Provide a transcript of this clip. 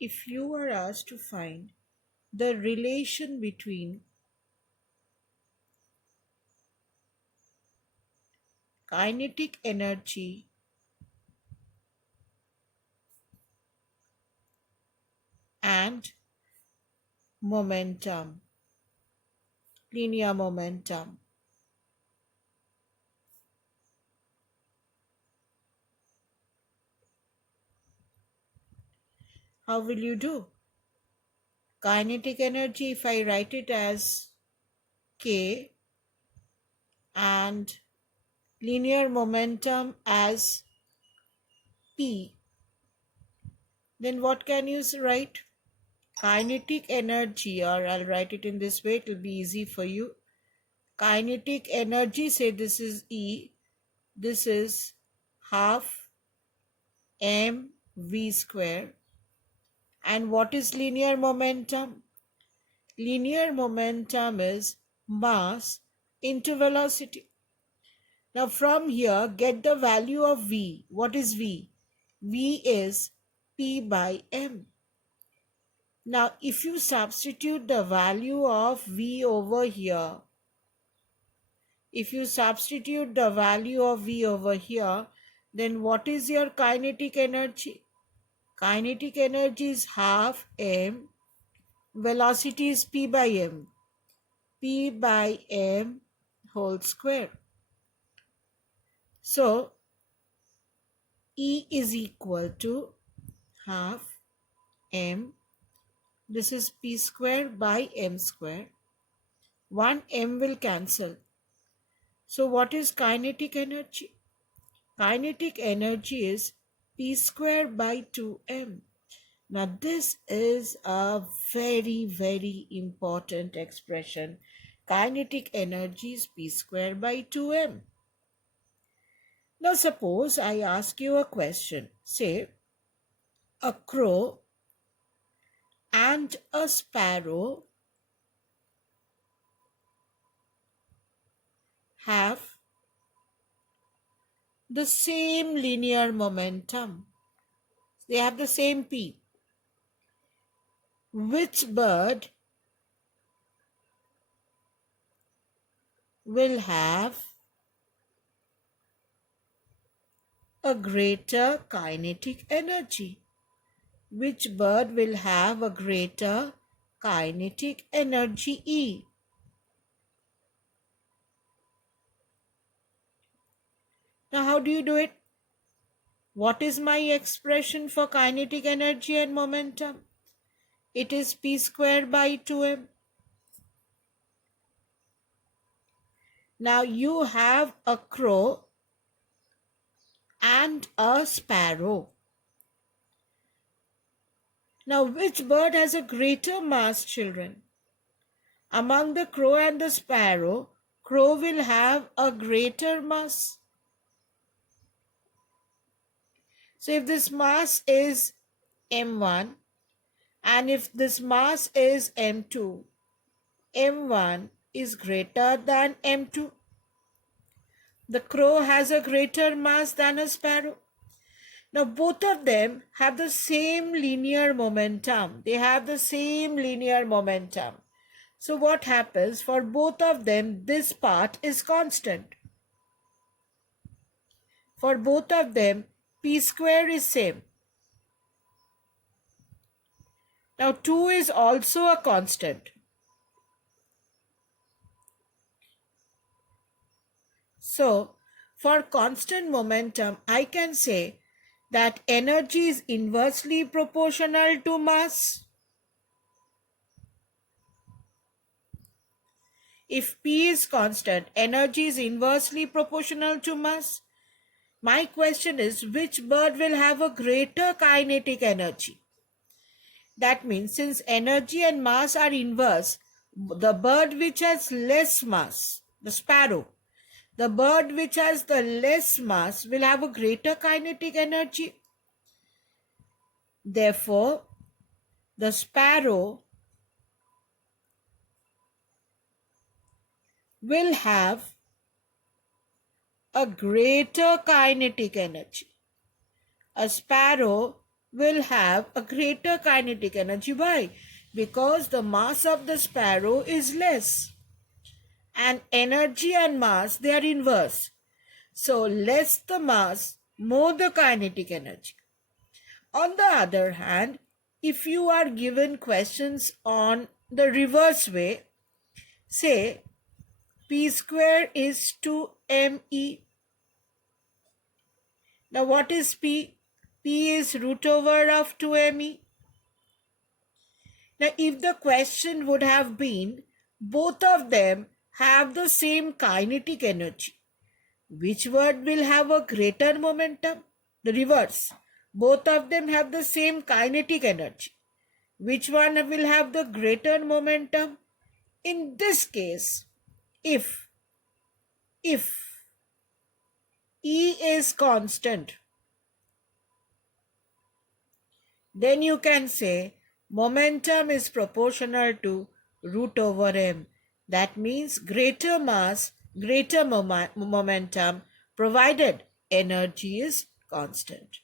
if you were asked to find the relation between kinetic energy and momentum, linear momentum, how will you do? Kinetic energy, if I write it as K and linear momentum as P, then what can you write? Kinetic energy, or I'll write it in this way, it will be easy for you. Kinetic energy, say this is E, this is half mv square. And what is linear momentum? Linear momentum is mass into velocity. Now from here, get the value of v. What is v? V is p by m. Now if you substitute the value of v over here, then what is your kinetic energy? Kinetic energy is half m, velocity is p by m whole square. So E is equal to half m, this is p square by m square, 1 m will cancel. So what is kinetic energy? Kinetic energy is p square by 2m. Now this is a very, very important expression. Kinetic energy is p square by 2m. Now suppose I ask you a question. Say a crow and a sparrow have the same linear momentum. They have the same p. Which bird will have a greater kinetic energy? Which bird will have a greater kinetic energy E? Now how do you do it? What is my expression for kinetic energy and momentum? It is p square by 2m. Now you have a crow and a sparrow. Now which bird has a greater mass, children? Among the crow and the sparrow, crow will have a greater mass. So if this mass is m1 and if this mass is m2, m1 is greater than m2. The crow has a greater mass than a sparrow. Now both of them have the same linear momentum. They have the same linear momentum. So what happens? For both of them, this part is constant. For both of them, p square is same. Now 2 is also a constant. So for constant momentum, I can say that energy is inversely proportional to mass. If P is constant, energy is inversely proportional to mass. My question is, which bird will have a greater kinetic energy? That means since energy and mass are inverse, the bird which has less mass, the sparrow, the bird which has the less mass will have a greater kinetic energy. Therefore, the sparrow will have a greater kinetic energy. A sparrow will have a greater kinetic energy. Why? Because the mass of the sparrow is less. And energy and mass, they are inverse. So less the mass, more the kinetic energy. On the other hand, if you are given questions on the reverse way, say p square is 2me. Now what is p? P is root over of 2me. Now if the question would have been both of them have the same kinetic energy, which word will have a greater momentum? The reverse. Both of them have the same kinetic energy. Which one will have the greater momentum? In this case, if E is constant, then you can say momentum is proportional to root over m. That means greater mass, greater momentum, provided energy is constant.